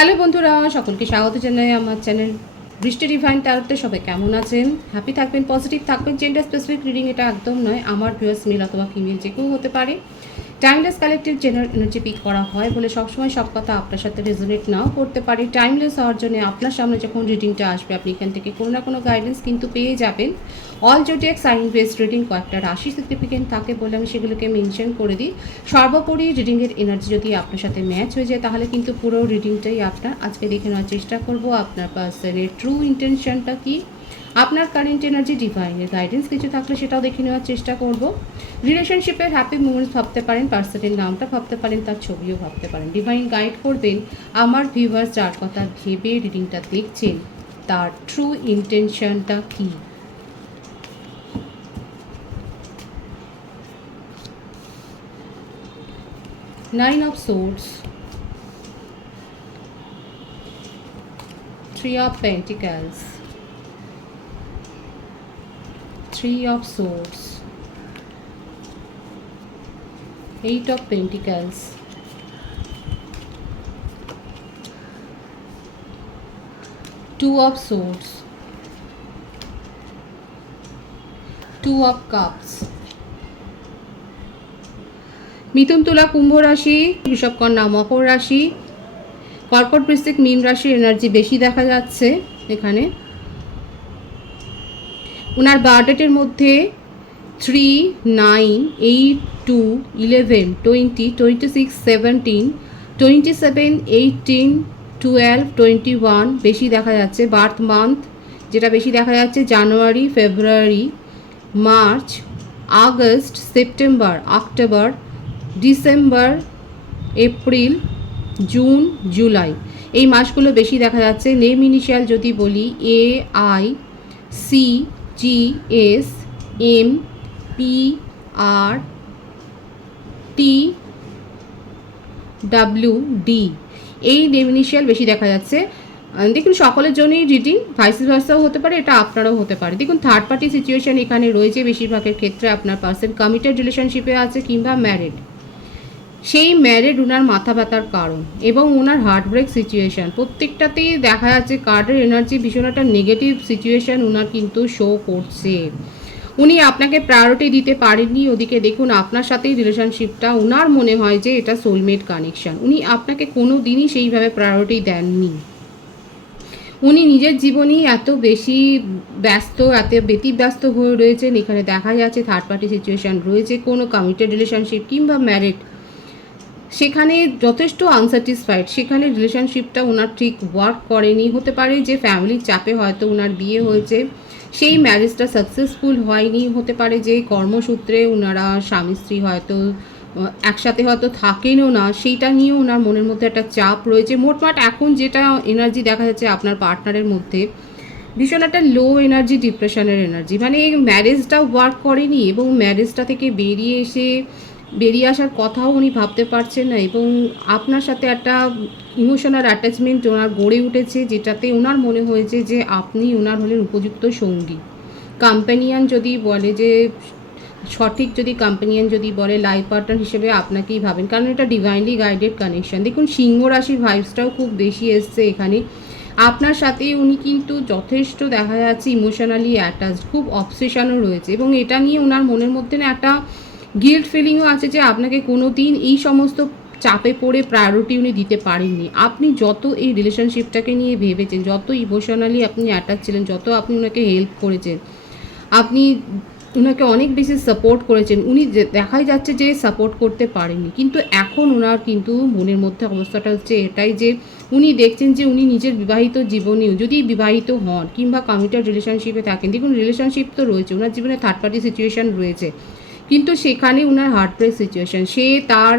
Hello বন্ধুরা, সকলকে স্বাগত জানাই আমার চ্যানেল বৃষ্টি ডিভাইন ট্যারোতে। সবাই কেমন আছেন? হ্যাপি থাকবেন, পজিটিভ থাকবেন। জেন্ডার স্পেসিফিক রিডিং এটা একদম নয়, আমার ভিউয়ার্স মেল অথবা ফিমেল যে কেউ হতে পারে। Timeless collective general energy pick করা হয় বলে সবসময় সব কথা আপনার সাথে রেজোনেট নাও করতে পারে। টাইমলেস হওয়ার জন্য আপনার সামনে যখন রিডিংটা আসবে আপনি এখান থেকে কোনো না কোনো গাইডেন্স কিন্তু পেয়ে যাবেন। All zodiac sign based reading কয়েকটা রাশি সিগনিফিকেন্ট থাকে বলে আমি সেগুলোকে মেনশন করে দিই। সর্বোপরি রিডিংয়ের এনার্জি যদি আপনার সাথে ম্যাচ হয়ে যায় তাহলে কিন্তু পুরো রিডিংটাই আপনার। আজকে দেখে নেওয়ার চেষ্টা করব আপনার পার্সনের ট্রু ইন্টেনশনটা কী, আপনার কারেন্ট এনার্জি ডিভাইনের গাইডেন্স কিছু থাকলে সেটাও দেখে নেওয়ার চেষ্টা করব। রিলেশনশিপের হ্যাপি মুমেন্টস ভাবতে পারেন, পার্সনের নামটা ভাবতে পারেন, তার ছবিও ভাবতে পারেন। ডিভাইন গাইড করবেন আমার ভিউয়ার্স যার কথা ভেবে রিডিংটা দেখছেন তার ট্রু ইন্টেনশনটা কী। Nine of Swords, Three of Pentacles, Three of Swords, Eight of Pentacles, Two of Swords, Two of Cups। মিথুন, তুলা, কুম্ভ রাশি, বৃষভ, কন্যা, মকর রাশি, কর্কট, বৃশ্চিক, মীন রাশির এনার্জি বেশি দেখা যাচ্ছে এখানে। ওনার বার্থডেটের মধ্যে 3, 9, 8, 2, 11, 20, 26, 17, 27, 18, 12, 21 বেশি দেখা যাচ্ছে। বার্থ মান্থ যেটা বেশি দেখা যাচ্ছে January, February, March, August, September, October, December, April, June, July এই মাসগুলো বেশি দেখা যাচ্ছে। নেম ইনিশিয়াল যদি বলি A, I, C, G, S, M, P, R, T, W, D এই নেম ইনিশিয়াল বেশি দেখা যাচ্ছে। দেখুন সকলের জন্যই রিডিং ভাইস ভার্সাও হতে পারে, এটা আপনারও হতে পারে। দেখুন থার্ড পার্টি সিচুয়েশন এখানে রয়েছে বেশিরভাগের ক্ষেত্রে। আপনার পার্সন কমিটেড রিলেশনশিপে আছে কিংবা ম্যারিড। সেই ম্যারিড ওনার মাথা ব্যথার কারণ এবং ওনার হার্টব্রেক সিচুয়েশান প্রত্যেকটাতেই দেখা যাচ্ছে কার্ডের এনার্জি ভীষণ একটা নেগেটিভ সিচুয়েশান ওনার কিন্তু শো করছে। উনি আপনাকে প্রায়োরিটি দিতে পারেননি। ওদিকে দেখুন আপনার সাথেই রিলেশনশিপটা ওনার মনে হয় যে এটা সোলমেট কানেকশান। উনি আপনাকে কোনো দিনই সেইভাবে প্রায়োরিটি দেননি। উনি নিজের জীবনেই এত বেশি ব্যস্ত, এত ব্যতিব্যস্ত হয়ে রয়েছেন। এখানে দেখা যাচ্ছে থার্ড পার্টি সিচুয়েশান রয়েছে, কোনো কমিটেড রিলেশনশিপ কিংবা ম্যারিড সেখানে যথেষ্ট আনস্যাটিসফাইড। সেখানে রিলেশনশিপটা ওনার ঠিক ওয়ার্ক করেনি। হতে পারে যে ফ্যামিলির চাপে হয়তো ওনার বিয়ে হয়েছে, সেই ম্যারেজটা সাকসেসফুল হয়নি। হতে পারে যে কর্মসূত্রে ওনারা স্বামী স্ত্রী হয়তো একসাথে হয়তো থাকেনও না, সেইটা নিয়েও ওনার মনের মধ্যে একটা চাপ রয়েছে। মোটমাট এখন যেটা এনার্জি দেখা যাচ্ছে আপনার পার্টনারের মধ্যে ভীষণ একটা লো এনার্জি, ডিপ্রেশনের এনার্জি। মানে এই ম্যারেজটাও ওয়ার্ক করেনি এবং ম্যারেজটা থেকে বেরিয়ে আসার কথাও উনি ভাবতে পারছেন না। এবং আপনার সাথে একটা ইমোশনাল অ্যাটাচমেন্ট ওনার গড়ে উঠেছে, যেটাতে ওনার মনে হয়েছে যে আপনি ওনার হলেন উপযুক্ত সঙ্গী। কম্প্যানিয়ান যদি বলে, যে সঠিক যদি কম্প্যানিয়ান যদি বলে লাইফ পার্টনার হিসেবে আপনাকেই ভাবেন, কারণ এটা ডিভাইনলি গাইডেড কানেকশন। দেখুন সিংহ রাশির ভাইবসটাও খুব বেশি এসছে এখানে। আপনার সাথে উনি কিন্তু যথেষ্ট দেখা যাচ্ছে ইমোশনালি অ্যাটাচড, খুব অবসেশনও রয়েছে এবং এটা নিয়ে ওনার মনের মধ্যে না একটা গিল্ট ফিলিংও আছে যে আপনাকে কোনো দিন এই সমস্ত চাপে পড়ে প্রায়োরিটি উনি দিতে পারেননি। আপনি যত এই রিলেশনশিপটাকে নিয়ে ভেবেছেন, যত ইমোশনালি আপনি অ্যাটাচ ছিলেন, যত আপনি ওনাকে হেল্প করেছেন, আপনি ওনাকে অনেক বেশি সাপোর্ট করেছেন, উনি দেখাই যাচ্ছে যে সাপোর্ট করতে পারেননি। কিন্তু এখন ওনার কিন্তু মনের মধ্যে অবস্থাটা হচ্ছে এটাই যে উনি দেখছেন যে উনি নিজের বিবাহিত জীবনেও যদি বিবাহিত হন কিংবা কমিটেড রিলেশনশিপে থাকেন, দেখুন রিলেশনশিপ তো রয়েছে, ওনার জীবনে থার্ড পার্টি সিচুয়েশান রয়েছে, কিন্তু সেখানে ওনার হার্টব্রেক সিচুয়েশান, সে তার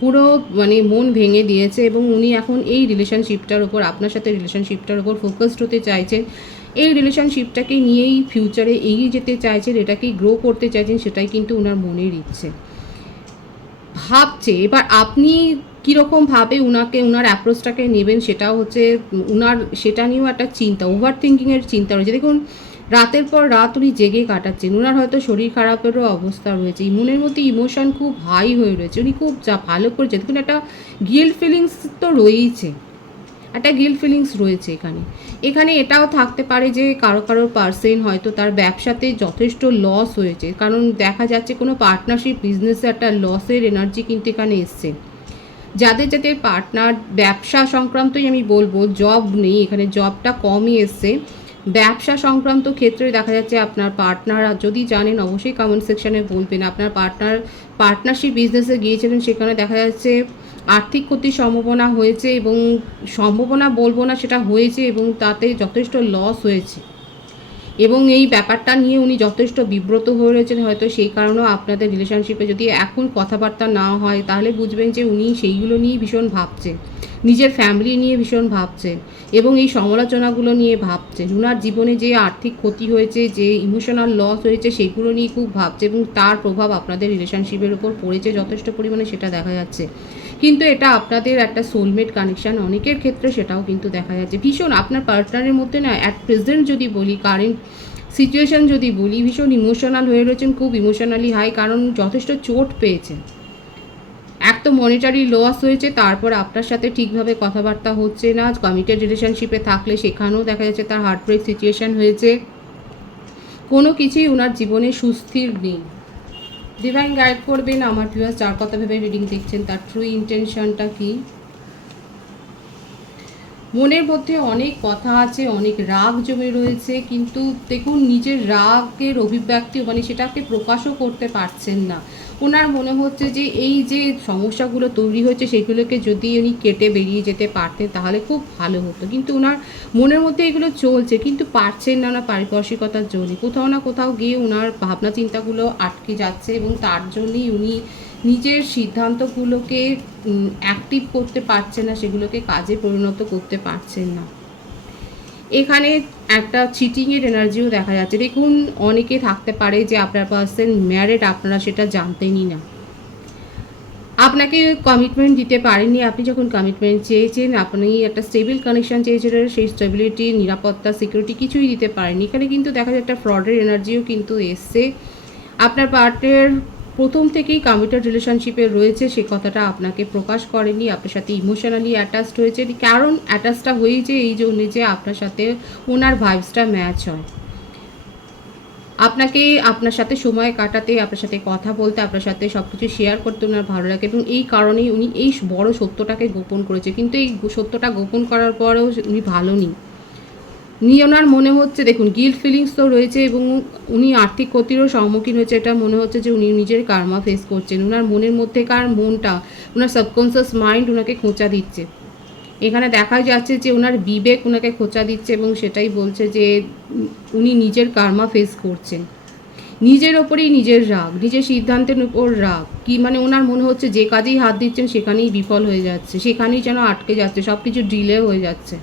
পুরো মানে মন ভেঙে দিয়েছে এবং উনি এখন এই রিলেশনশিপটার ওপর, আপনার সাথে রিলেশনশিপটার ওপর ফোকাসড হতে চাইছেন। এই রিলেশনশিপটাকে নিয়েই ফিউচারে এগিয়ে যেতে চাইছেন, এটাকেই গ্রো করতে চাইছেন, সেটাই কিন্তু ওনার মনের ইচ্ছে। ভাবছে এবার আপনি কীরকমভাবে ওনার অ্যাপ্রোচটাকে নেবেন সেটাও হচ্ছে ওনার, সেটা নিয়েও একটা চিন্তা, ওভার থিঙ্কিংয়ের চিন্তা রয়েছে। দেখুন রাতের পর রাত উনি জেগে কাটাচ্ছেন। উনার হয়তো শরীর খারাপেরও অবস্থা রয়েছে। মনের মধ্যে ইমোশন খুব হাই হয়ে রয়েছে। উনি খুব ভালো করে দেখুন, একটা গিল্ট ফিলিংস তো রয়েইছে। একটা গিল্ট ফিলিংস রয়েছে এখানে। এখানে এটাও থাকতে পারে যে কারো পার্সন হয়তো তার ব্যবসাতে যথেষ্ট লস হয়েছে। কারণ দেখা যাচ্ছে কোনো পার্টনারশিপ বিজনেসে একটা লসের এনার্জি কিন্তু এখানে এসছে। যাদের পার্টনার ব্যবসা সংক্রান্তই আমি বলবো, জব নেই এখানে, জবটা কমই এসছে। ব্যবসা সংক্রান্ত ক্ষেত্রে দেখা যাচ্ছে আপনার পার্টনার, যদি জানেন অবশ্যই কমেন্ট সেকশানে বলবেন। আপনার পার্টনারশিপ বিজনেসে গিয়েছিলেন, সেখানে দেখা যাচ্ছে আর্থিক ক্ষতির সম্ভাবনা হয়েছে, এবং সম্ভাবনা বলবো না, সেটা হয়েছে এবং তাতে যথেষ্ট লস হয়েছে। এবং এই ব্যাপারটা নিয়ে উনি যথেষ্ট বিব্রত হয়ে রয়েছেন। হয়তো সেই কারণেও আপনাদের রিলেশনশিপে যদি এখন কথাবার্তা না হয়, তাহলে বুঝবেন যে উনি সেইগুলো নিয়েই ভীষণ ভাবছেন, নিজের ফ্যামিলি নিয়ে ভীষণ ভাবছেন, এবং এই সমালোচনাগুলো নিয়ে ভাবছেন। উনার জীবনে যে আর্থিক ক্ষতি হয়েছে, যে ইমোশনাল লস হয়েছে, সেগুলো নিয়ে খুব ভাবছে, এবং তার প্রভাব আপনাদের রিলেশনশিপের উপর পড়েছে যথেষ্ট পরিমাণে, সেটা দেখা যাচ্ছে। কিন্তু এটা আপনাদের একটা সোলমেট কানেকশান, অনেকের ক্ষেত্রে সেটাও কিন্তু দেখা যাচ্ছে। ভীষণ আপনার পার্টনারের মধ্যে না, অ্যাট প্রেজেন্ট যদি বলি, কারেন্ট সিচুয়েশান যদি বলি, ভীষণ ইমোশনাল হয়ে রয়েছেন, খুব ইমোশনালি হাই, কারণ যথেষ্ট চোট পেয়েছেন। এক তো মনিটারি লস হয়েছে, তারপর আপনার সাথে ঠিকভাবে কথাবার্তা হচ্ছে না। কমিটেড রিলেশনশিপে থাকলে সেখানেও দেখা যাচ্ছে তার হার্টব্রেক সিচুয়েশান হয়েছে। কোনো কিছুই ওনার জীবনে সুস্থির নেই। ডিভাইন গাইড করবেন আমার ভিউয়ার্স, যার কথা ভেবে রিডিং দেখছেন, তার ট্রু ইন্টেনশনটা কী। মনের মধ্যে অনেক কথা আছে, অনেক রাগ জমে রয়েছে, কিন্তু দেখুন নিজের রাগের অভিব্যক্তি মানে সেটাকে প্রকাশও করতে পারছেন না। ওনার মনে হচ্ছে যে এই যে সমস্যাগুলো তৈরি হচ্ছে, সেগুলোকে যদি উনি কেটে বেরিয়ে যেতে পারতেন তাহলে খুব ভালো হতো। কিন্তু ওনার মনের মধ্যে এগুলো চলছে, কিন্তু পারছেন না। ওনার পারিপার্শ্বিকতার জন্য কোথাও না কোথাও গিয়ে ওনার ভাবনা চিন্তাগুলো আটকে যাচ্ছে, এবং তার জন্যই উনি নিজের সিদ্ধান্তগুলোকে অ্যাক্টিভ করতে পারছেন না, সেগুলোকে কাজে পরিণত করতে পারছেন না। এখানে একটা চিটিংয়ের এনার্জিও দেখা যাচ্ছে। দেখুন, অনেকে থাকতে পারে যে আপনার পার্সন ম্যারিড, আপনারা সেটা জানতেনই না। আপনাকে কমিটমেন্ট দিতে পারেননি। আপনি যখন কমিটমেন্ট চেয়েছেন, আপনি একটা স্টেবল কানেকশান চেয়েছিলেন, সেই স্টেবিলিটি, নিরাপত্তা, সিকিউরিটি কিছুই দিতে পারেননি। এখানে কিন্তু দেখা যায় একটা ফ্রডের এনার্জিও কিন্তু এসছে। আপনার পার্টনার প্রথম থেকেই কমিটেড রিলেশনশিপে রয়েছে, সে কথাটা আপনাকে প্রকাশ করেনি। আপনার সাথে ইমোশনালি অ্যাটাচড হয়েছে, কারণ অ্যাটাচটা হয়েছে এই জন্যে যে আপনার সাথে ওনার ভাইবসটা ম্যাচ হয়। আপনাকে আপনার সাথে সময় কাটাতে, আপনার সাথে কথা বলতে, আপনার সাথে সব কিছু শেয়ার করতে ওনার ভালো লাগে, এবং এই কারণেই উনি এই বড় সত্যটাকে গোপন করেছে। কিন্তু এই সত্যটা গোপন করার পরেও উনি ভালো নেই। ওনার মনে হচ্ছে, দেখুন গিল্ট ফিলিংস তো রয়েছে, এবং উনি আর্থিক ক্ষতিরও সম্মুখীন হয়েছে। এটা মনে হচ্ছে যে উনি নিজের কার্মা ফেস করছেন। ওনার মনের মধ্যেকার মনটা, ওনার সাবকনসিয়াস মাইন্ড ওনাকে খোঁচা দিচ্ছে। এখানে দেখা যাচ্ছে যে ওনার বিবেক ওনাকে খোঁচা দিচ্ছে, এবং সেটাই বলছে যে উনি নিজের কার্মা ফেস করছেন। নিজের ওপরেই নিজের রাগ, নিজের সিদ্ধান্তের উপর রাগ, কি মানে ওনার মনে হচ্ছে যে কাজেই হাত দিচ্ছেন সেখানেই বিফল হয়ে যাচ্ছে, সেখানেই যেন আটকে যাচ্ছে, সব কিছু ডিলে হয়ে যাচ্ছে।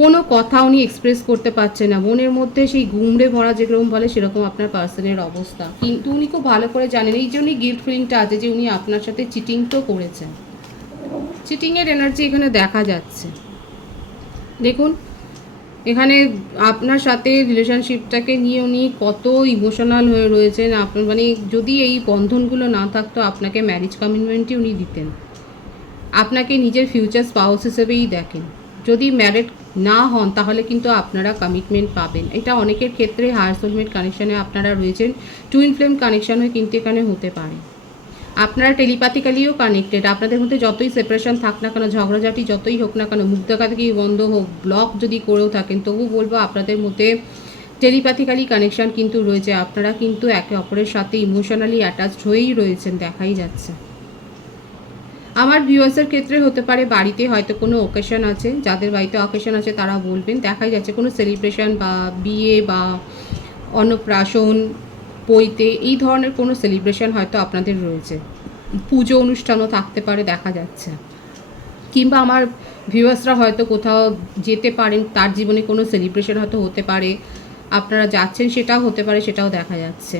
কোনো কথা উনি এক্সপ্রেস করতে পারছে না। মনের মধ্যে সেই গুমড়ে ভরা যেরকম বলে, সেরকম আপনার পার্সনের অবস্থা। কিন্তু উনি খুব ভালো করে জানেন, এই জন্যই গিল্ট ফিলিংটা আছে যে উনি আপনার সাথে চিটিং তো করেছেন। চিটিংয়ের এনার্জি এখানে দেখা যাচ্ছে। দেখুন, এখানে আপনার সাথে রিলেশনশিপটাকে নিয়ে উনি কত ইমোশনাল হয়ে রয়েছেন। আপনার মানে যদি এই বন্ধনগুলো না থাকতো, আপনাকে ম্যারেজ কমিটমেন্টই উনি দিতেন। আপনাকে নিজের ফিউচার স্পাউস হিসেবেই দেখেন। যদি ম্যারিড না হন তাহলে কিন্তু আপনারা কমিটমেন্ট পাবেন। এটা অনেকের ক্ষেত্রে হায়ার সোলমেট কানেকশানে আপনারা রয়েছেন, টুইন ফ্লেম কানেকশান হয়ে কিন্তু এখানে হতে পারে। আপনারা টেলিপ্যাথিক্যালিও কানেক্টেড। আপনাদের মধ্যে যতই সেপারেশন থাক না কেন, ঝগড়াঝাটি যতই হোক না কেন, মুখ দেখা থেকে বন্ধ হোক, ব্লক যদি করেও থাকেন, তবু বলবো আপনাদের মধ্যে টেলিপ্যাথিক্যালি কানেকশান কিন্তু রয়েছে। আপনারা কিন্তু একে অপরের সাথে ইমোশনালি অ্যাটাচড হয়েই রয়েছেন, দেখাই যাচ্ছে। আমার ভিউয়ার্সের ক্ষেত্রে হতে পারে বাড়িতে হয়তো কোনো অকেশন আছে, যাদের বাড়িতে অকেশন আছে তারা বলবেন। দেখাই যাচ্ছে কোনো সেলিব্রেশন বা বিয়ে বা অন্নপ্রাশন, পৈতে, এই ধরনের কোনো সেলিব্রেশন হয়তো আপনাদের রয়েছে। পুজো অনুষ্ঠানও থাকতে পারে দেখা যাচ্ছে। কিংবা আমার ভিউয়ার্সরা হয়তো কোথাও যেতে পারেন, তার জীবনে কোনো সেলিব্রেশন হয়তো হতে পারে, আপনারা যাচ্ছেন, সেটাও হতে পারে, সেটাও দেখা যাচ্ছে।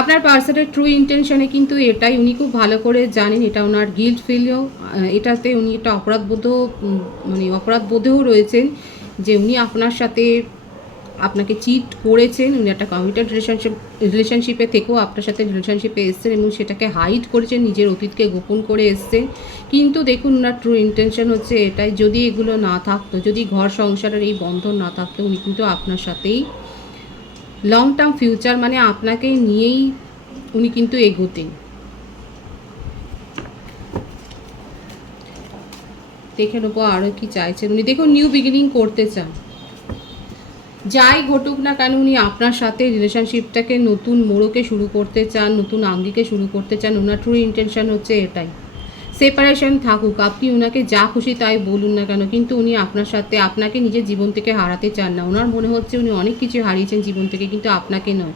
আপনার পার্সনের ট্রু ইন্টেনশনে কিন্তু এটাই, উনি খুব ভালো করে জানেন, এটা ওনার গিল্ট ফিলও, এটাতে উনি একটা অপরাধবোধেও রয়েছেন যে উনি আপনার সাথে আপনাকে চিট করেছেন, উনি একটা কমিটেড রিলেশনশিপে থেকেও আপনার সাথে রিলেশনশিপে এসছেন এবং সেটাকে হাইড করেছেন, নিজের অতীতকে গোপন করে এসছেন। কিন্তু দেখুন ওনার ট্রু ইন্টেনশন হচ্ছে এটাই, যদি এগুলো না থাকতো, যদি ঘর সংসারের এই বন্ধন না থাকতো, উনি কিন্তু আপনার সাথেই লং টার্ম ফিউচার মানে আপনাকে নিয়েই উনি কিন্তু এগোতেন। দেখে নেবো আরও কি চাইছেন উনি। দেখুন নিউ বিগিনিং করতে চান, যাই ঘটুক না কেন উনি আপনার সাথে রিলেশনশিপটাকে নতুন মোড়কে শুরু করতে চান, নতুন আঙ্গিকে শুরু করতে চান। ওনার ট্রু ইন্টেনশন হচ্ছে এটাই। সেপারেশন থাকুক, আপনি ওনাকে যা খুশি তাই বলুন না কেন, কিন্তু উনি আপনার সাথে, আপনাকে নিজের জীবন থেকে হারাতে চান না। ওনার মনে হচ্ছে উনি অনেক কিছু হারিয়েছেন জীবন থেকে, কিন্তু আপনাকে নয়,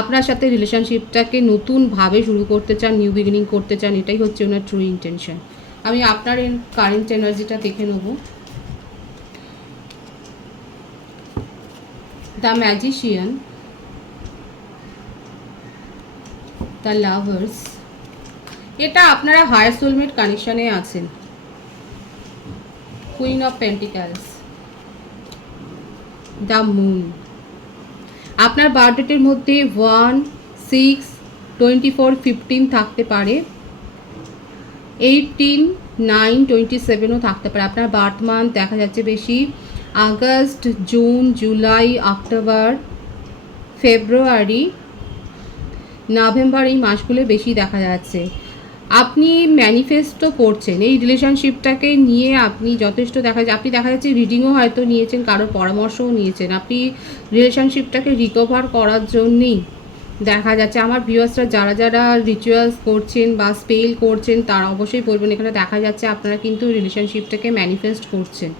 আপনার সাথে রিলেশনশিপটাকে নতুনভাবে শুরু করতে চান, নিউ বিগিনিং করতে চান। এটাই হচ্ছে ওনার ট্রু ইন্টেনশন। আমি আপনার কারেন্ট এনার্জিটা দেখে নেব। দ্য ম্যাজিশিয়ান, দ্য লাভার্স, এটা আপনারা হায়ার সোলমেট কানেকশানে আছেন। কুইন অফ পেন্টিক্যালস, দ্য মুন, আপনার বার্থডেটের মধ্যে 1, 6, 24, 15 থাকতে পারে, 18, 9, 27ও থাকতে পারে। আপনার বার্থ মান্থ দেখা যাচ্ছে বেশি আগস্ট, জুন, জুলাই, অক্টোবর, ফেব্রুয়ারি, নভেম্বর, এই মাসগুলো বেশি দেখা যাচ্ছে। আপনি ম্যানিফেস্টও করছেন এই রিলেশনশিপটাকে নিয়ে, আপনি যথেষ্ট আপনি দেখা যাচ্ছে রিডিংও হয়তো নিয়েছেন, কারোর পরামর্শও নিয়েছেন। আপনি রিলেশনশিপটাকে রিকভার করার জন্যেই দেখা যাচ্ছে। আমার ভিউয়ার্সরা যারা যারা রিচুয়ালস করছেন বা স্পেল করছেন তারা অবশ্যই বলবেন, এখানে দেখা যাচ্ছে আপনারা কিন্তু রিলেশনশিপটাকে ম্যানিফেস্ট করছেন।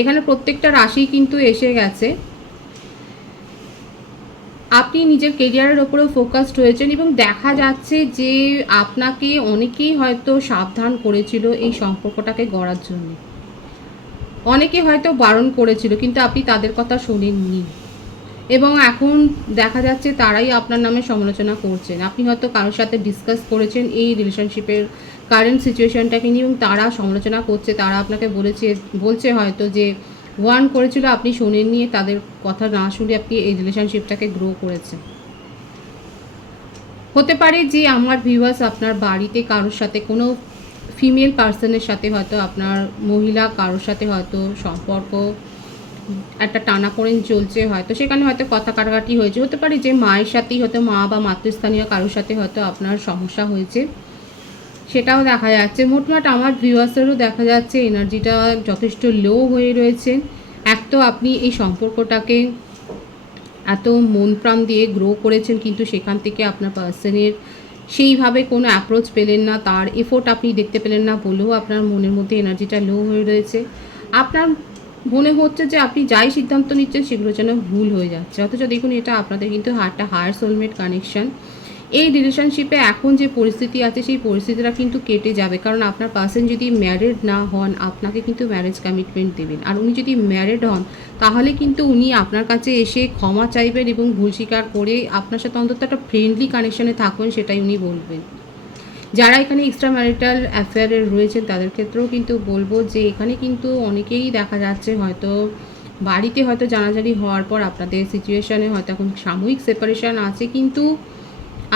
এখানে প্রত্যেকটা রাশি কিন্তু এসে গেছে। আপনি নিজের কেরিয়ারের ওপরেও ফোকাসড হয়েছেন এবং দেখা যাচ্ছে যে আপনাকে অনেকেই হয়তো সাবধান করেছিল এই সম্পর্কটাকে গড়ার জন্য, অনেকে হয়তো বারণ করেছিল, কিন্তু আপনি তাদের কথা শোনেননি এবং এখন দেখা যাচ্ছে তারাই আপনার নামে সমালোচনা করছেন। আপনি হয়তো কারোর সাথে ডিসকাস করেছেন এই রিলেশনশিপের কারেন্ট সিচুয়েশনটাকে নিয়ে এবং তারা সমালোচনা করছে, তারা আপনাকে বলছে হয়তো যে ওয়ার্ন করেছিল, আপনি শোনেননি, তাদের কথা না শুনে আপনি এই রিলেশনশিপটাকে গ্রো করেছেন। হতে পারে যে আমার ভিউয়ার্স আপনার বাড়িতে কারোর সাথে কোনো ফিমেল পার্সনের সাথে হয়তো আপনার মহিলা কারোর সাথে হয়তো সম্পর্ক একটা টানাপোড়েন চলছে, হয়তো সেখানে হয়তো কথা কাটাকাটি হয়েছে। হতে পারে যে মায়ের সাথেই হয়তো মা বা মাতৃস্থানীয় কারোর সাথে হয়তো আপনার সমস্যা হয়েছে, সেটাও দেখা যাচ্ছে। মোটমাট আমার ভিউয়ার্সেরও দেখা যাচ্ছে এনার্জিটা যথেষ্ট লো হয়ে রয়েছে। এক তো আপনি এই সম্পর্কটাকে এত মন প্রাণ দিয়ে গ্রো করেছেন, কিন্তু সেখান থেকে আপনার পার্সনের সেইভাবে কোনো অ্যাপ্রোচ পেলেন না, তার এফোর্ট আপনি দেখতে পেলেন না বলেও আপনার মনের মধ্যে এনার্জিটা লো হয়ে রয়েছে। আপনার মনে হচ্ছে যে আপনি যাই সিদ্ধান্ত নিচ্ছেন সেগুলো যেন ভুল হয়ে যাচ্ছে। অথচ দেখুন এটা আপনাদের কিন্তু একটা হায়ার সোলমেট কানেকশন। এই রিলেশনশিপে এখন যে পরিস্থিতি আছে সেই পরিস্থিতিটা কিন্তু কেটে যাবে, কারণ আপনার পার্সন যদি ম্যারিড না হন আপনাকে কিন্তু ম্যারেজ কমিটমেন্ট দেবেন, আর উনি যদি ম্যারিড হন তাহলে কিন্তু উনি আপনার কাছে এসে ক্ষমা চাইবেন এবং ভুল স্বীকার করে আপনার সাথে অন্তত একটা ফ্রেন্ডলি কানেকশনে থাকবেন, সেটাই উনি বলবেন। যারা এখানে এক্সট্রা ম্যারিটাল অ্যাফেয়ারে রয়েছেন তাদের ক্ষেত্রেও কিন্তু বলবো যে এখানে কিন্তু অনেকেই দেখা যাচ্ছে হয়তো বাড়িতে হয়তো জানাজানি হওয়ার পর আপনাদের সিচুয়েশানে হয়তো এখন সাময়িক সেপারেশন আছে, কিন্তু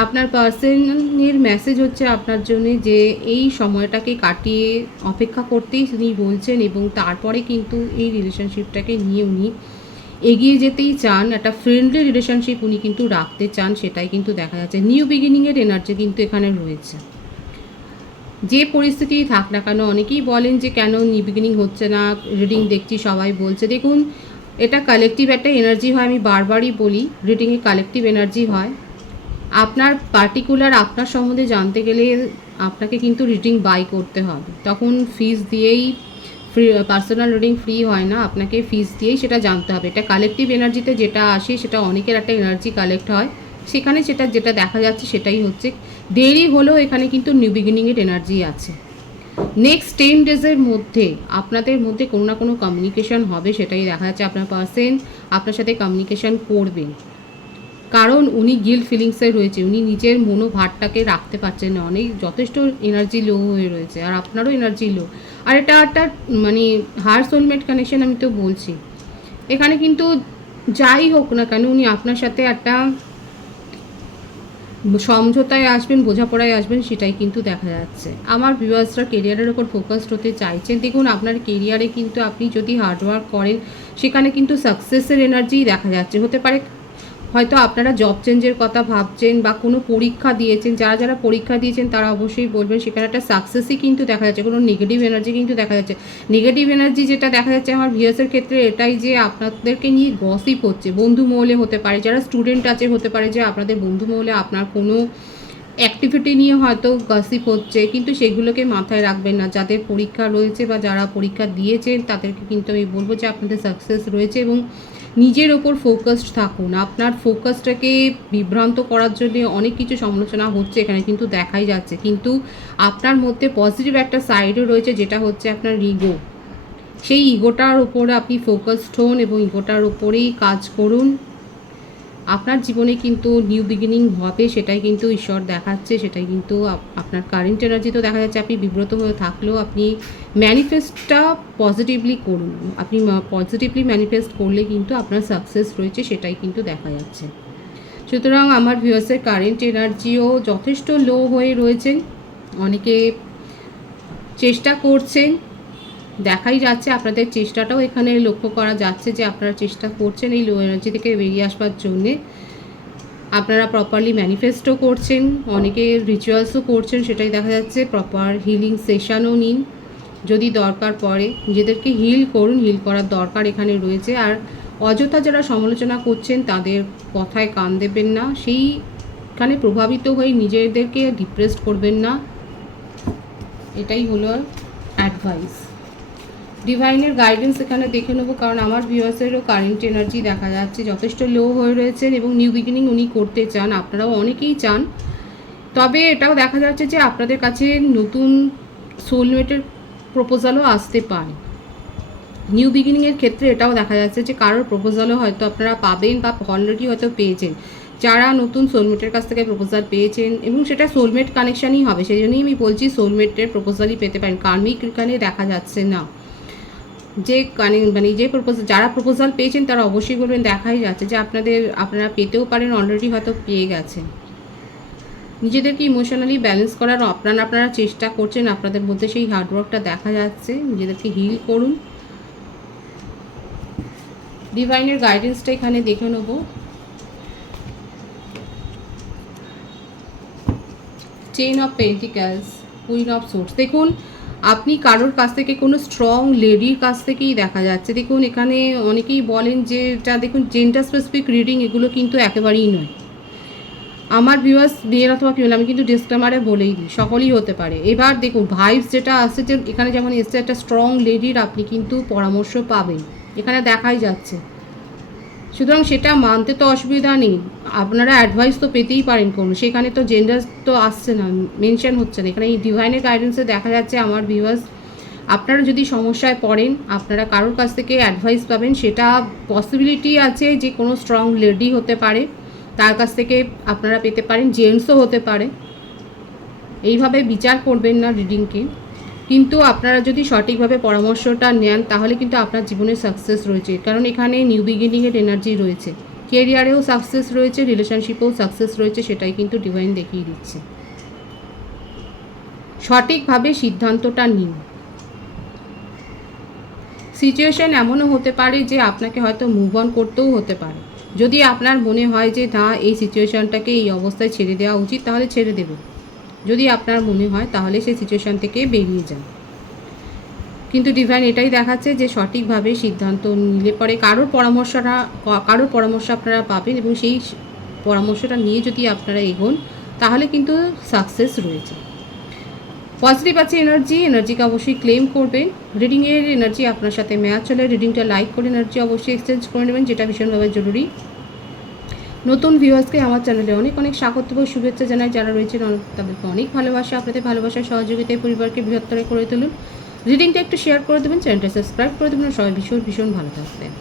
আপনার পার্সনের মেসেজ হচ্ছে আপনার জন্য যে এই সময়টাকে কাটিয়ে অপেক্ষা করতেই তিনি বলছেন এবং তারপরে কিন্তু এই রিলেশনশিপটাকে নিয়ে উনি এগিয়ে যেতেই চান। একটা ফ্রেন্ডলি রিলেশনশিপ উনি কিন্তু রাখতে চান, সেটাই কিন্তু দেখা যাচ্ছে। নিউ বিগিনিংয়ের এনার্জি কিন্তু এখানে রয়েছে। যে পরিস্থিতি থাক না কেন, অনেকেই বলেন যে কেন নিউ বিগিনিং হচ্ছে না, রিডিং দেখছি সবাই বলছে। দেখুন এটা কালেকটিভ একটা এনার্জি হয়, আমি বারবারই বলি রিডিংয়ে কালেকটিভ এনার্জি হয়। আপনার পার্টিকুলার আপনার সম্বন্ধে জানতে গেলে আপনাকে কিন্তু রিডিং বাই করতে হবে, তখন ফিস দিয়েই ফ্রি পার্সোনাল রিডিং ফ্রি হয় না, আপনাকে ফিস দিয়েই সেটা জানতে হবে। এটা কালেকটিভ এনার্জিতে যেটা আসে সেটা অনেকের একটা এনার্জি কালেক্ট হয়, সেখানে যেটা দেখা যাচ্ছে সেটাই হচ্ছে। দেরি হলেও এখানে কিন্তু নিউ বিগিনিংয়ের এনার্জি আছে। নেক্সট 10 ডেজের মধ্যে আপনাদের মধ্যে কোনো না কোনো কমিউনিকেশন হবে, সেটাই দেখা যাচ্ছে। আপনার পার্সন আপনার সাথে কমিউনিকেশন করবেন, কারণ উনি গিল্ট ফিলিংসে রয়েছে, উনি নিজের মনোভারটাকে রাখতে পারছেন না, অনেক যথেষ্ট এনার্জি লো হয়ে রয়েছে, আর আপনারও এনার্জি লো। আর এটা একটা মানে হায়ার সোলমেট কানেকশন, আমি তো বলছি এখানে কিন্তু যাই হোক না কেন উনি আপনার সাথে একটা সমঝোতায় আসবেন, বোঝাপড়ায় আসবেন, সেটাই কিন্তু দেখা যাচ্ছে। আমার ভিউয়ার্সরা কেরিয়ারের ওপর ফোকাসড হতে চাইছেন। দেখুন আপনার কেরিয়ারে কিন্তু আপনি যদি হার্ডওয়ার্ক করেন সেখানে কিন্তু সাকসেসের এনার্জিই দেখা যাচ্ছে। হতে পারে হয়তো আপনারা জব চেঞ্জের কথা ভাবছেন বা কোনো পরীক্ষা দিয়েছেন, যারা যারা পরীক্ষা দিয়েছেন তারা অবশ্যই বলবেন সেখানে একটা সাকসেসই কিন্তু দেখা যাচ্ছে, কোনো নেগেটিভ এনার্জি কিন্তু দেখা যাচ্ছে। নেগেটিভ এনার্জি যেটা দেখা যাচ্ছে আমার ভিউয়ার্সের ক্ষেত্রে এটাই যে আপনাদেরকে নিয়ে গসিপ হচ্ছে, বন্ধু মহলে হতে পারে, যারা স্টুডেন্ট আছে হতে পারে যে আপনাদের বন্ধু মহলে আপনার কোনো অ্যাক্টিভিটি নিয়ে হয়তো গসিপ হচ্ছে, কিন্তু সেগুলোকে মাথায় রাখবেন না। যাদের পরীক্ষা রয়েছে বা যারা পরীক্ষা দিয়েছেন তাদেরকে কিন্তু আমি বলবো যে আপনাদের সাকসেস রয়েছে এবং নিজের ওপর ফোকাসড থাকুন। আপনার ফোকাসটাকে বিভ্রান্ত করার জন্য অনেক কিছু সমালোচনা হচ্ছে এখানে কিন্তু দেখাই যাচ্ছে, কিন্তু আপনার মধ্যে পজিটিভ একটা সাইডও রয়েছে যেটা হচ্ছে আপনার ইগো। সেই ইগোটার ওপরে আপনি ফোকাসড হন এবং ইগোটার ওপরেই কাজ করুন। আপনার জীবনে কিন্তু নিউ বিগিনিং হবে, সেটাই কিন্তু ঈশ্বর দেখাচ্ছে, সেটাই কিন্তু আপনার কারেন্ট এনার্জি তো দেখা যাচ্ছে। আপনি বিব্রত হয়ে থাকলেও আপনি ম্যানিফেস্টটা পজিটিভলি করুন। আপনি পজিটিভলি ম্যানিফেস্ট করলে কিন্তু আপনার সাকসেস রয়েছে, সেটাই কিন্তু দেখা যাচ্ছে। সুতরাং আমার ভিউয়ার্সের কারেন্ট এনার্জিও যথেষ্ট লো হয়ে রয়েছেন। অনেকে চেষ্টা করছেন, দেখাই যাচ্ছে আপনাদের চেষ্টাটাও এখানে লক্ষ্য করা যাচ্ছে যে আপনারা চেষ্টা করছেন এই লো এনার্জি থেকে বেরিয়ে আসবার জন্যে। আপনারা প্রপারলি ম্যানিফেস্টও করছেন, অনেকে রিচুয়ালসও করছেন, সেটাই দেখা যাচ্ছে। প্রপার হিলিং সেশনও নিন, যদি দরকার পড়ে নিজেদেরকে হিল করুন, হিল করার দরকার এখানে রয়েছে। আর অযথা যারা সমালোচনা করছেন তাদের কথায় কান দেবেন না, সেইখানে প্রভাবিত হয়ে নিজেদেরকে ডিপ্রেসড করবেন না, এটাই হলো অ্যাডভাইস। ডিভাইনের গাইডেন্স এখানে দেখে নেবো, কারণ আমার ভিউয়ার্সেরও কারেন্ট এনার্জি দেখা যাচ্ছে যথেষ্ট লো হয়ে রয়েছেন এবং নিউ বিগিনিং উনি করতে চান, আপনারাও অনেকেই চান। তবে এটাও দেখা যাচ্ছে যে আপনাদের কাছে নতুন সোলমেটের প্রপোজালও আসতে পারে। নিউ বিগিনিংয়ের ক্ষেত্রে এটাও দেখা যাচ্ছে যে কারোর প্রপোজালও হয়তো আপনারা পাবেন বা অলরেডি হয়তো পেয়েছেন। যারা নতুন সোলমেটের কাছ থেকে প্রপোজাল পেয়েছেন এবং সেটা সোলমেট কানেকশানই হবে, সেই জন্যই আমি বলছি সোলমেটের প্রপোজালই পেতে পারেন। কার্মিক এখানে দেখা যাচ্ছে না যে মানে যে প্রপোজাল, যারা প্রপোজাল পেয়েছেন তারা অবশ্যই বলবেন, দেখাই যাচ্ছে যে আপনারা পেতেও পারেন, অলরেডি হয়তো পেয়ে গেছেন। নিজেদেরকে ইমোশনালি ব্যালেন্স করার আপনারা চেষ্টা করছেন, আপনাদের মধ্যে সেই হার্ডওয়ার্কটা দেখা যাচ্ছে। নিজেদেরকে হিল করুন। ডিভাইনের গাইডেন্সটা এখানে দেখে নেব। Chain of পেন্টিক্যালস, queen of swords. দেখুন আপনি কারোর কাছ থেকে কোনো স্ট্রং লেডির কাছ থেকেই দেখা যাচ্ছে। দেখুন এখানে অনেকেই বলেন যে এটা দেখুন জেন্ডার স্পেসিফিক রিডিং, এগুলো কিন্তু একেবারেই নয়। আমার ভিউয়ার্স মেয়ের অথবা ফিমেল, আমি কিন্তু ডিসক্লেমারে বলেই দিই সকলেই হতে পারে। এবার দেখুন ভাইবস যেটা আসছে, যে এখানে যেমন এসছে একটা স্ট্রং লেডির আপনি কিন্তু পরামর্শ পাবেন, এখানে দেখাই যাচ্ছে। সুতরাং সেটা মানতে তো অসুবিধা নেই, আপনারা অ্যাডভাইস তো পেতেই পারেন কোনো, সেখানে তো জেন্ডার তো আসছে না, মেনশন হচ্ছে না। এখানে এই ডিভাইনের গাইডেন্সে দেখা যাচ্ছে আমার ভিউয়ার্স আপনারা যদি সমস্যায় পড়েন আপনারা কারোর কাছ থেকে অ্যাডভাইস পাবেন, সেটা পসিবিলিটি আছে যে কোনো স্ট্রং লেডি হতে পারে, তার কাছ থেকে আপনারা পেতে পারেন, জেন্টসও হতে পারে। এইভাবে বিচার করবেন না রিডিংকে, কিন্তু আপনারা যদি সঠিকভাবে পরামর্শটা নেন তাহলে কিন্তু আপনার জীবনে সাকসেস রয়েছে, কারণ এখানে নিউ বিগিনিংয়ের এনার্জি রয়েছে, কেরিয়ারেও সাকসেস রয়েছে, রিলেশনশিপেও সাকসেস রয়েছে, সেটাই কিন্তু ডিভাইন দেখিয়ে দিচ্ছে। সঠিকভাবে সিদ্ধান্তটা নিন। সিচুয়েশন এমনও হতে পারে যে আপনাকে হয়তো মুভ অন করতেও হতে পারে। যদি আপনার মনে হয় যে না এই সিচুয়েশনটাকে এই অবস্থায় ছেড়ে দেওয়া উচিত তাহলে ছেড়ে দেবেন, যদি আপনার মনে হয় তাহলে সেই সিচুয়েশন থেকে বেরিয়ে যান। কিন্তু ডিভাইন এটাই দেখাচ্ছে যে সঠিকভাবে সিদ্ধান্ত নিলে পরে কারোর পরামর্শ আপনারা পাবেন এবং সেই পরামর্শটা নিয়ে যদি আপনারা এগোন তাহলে কিন্তু সাকসেস রয়েছে। পজিটিভ আছে এনার্জিকে অবশ্যই ক্লেম করবেন। রিডিংয়ের এনার্জি আপনার সাথে ম্যাচ হলে রিডিংটা লাইক করে এনার্জি অবশ্যই এক্সচেঞ্জ করে নেবেন, যেটা ভীষণভাবে জরুরি। নতুন ভিউয়ার্সকে আমার চ্যানেলে অনেক অনেক স্বাগত ও শুভেচ্ছা জানাই, যারা রয়েছেন তাদেরকে অনেক ভালোবাসা। আপনাদের ভালোবাসার সহযোগিতায় পরিবারকে বৃহত্তর করে তুলুন। রিডিংটা একটু শেয়ার করে দেবেন, চ্যানেলটা সাবস্ক্রাইব করে দেবেন। সবাই ভীষণ ভীষণ ভালো থাকবেন।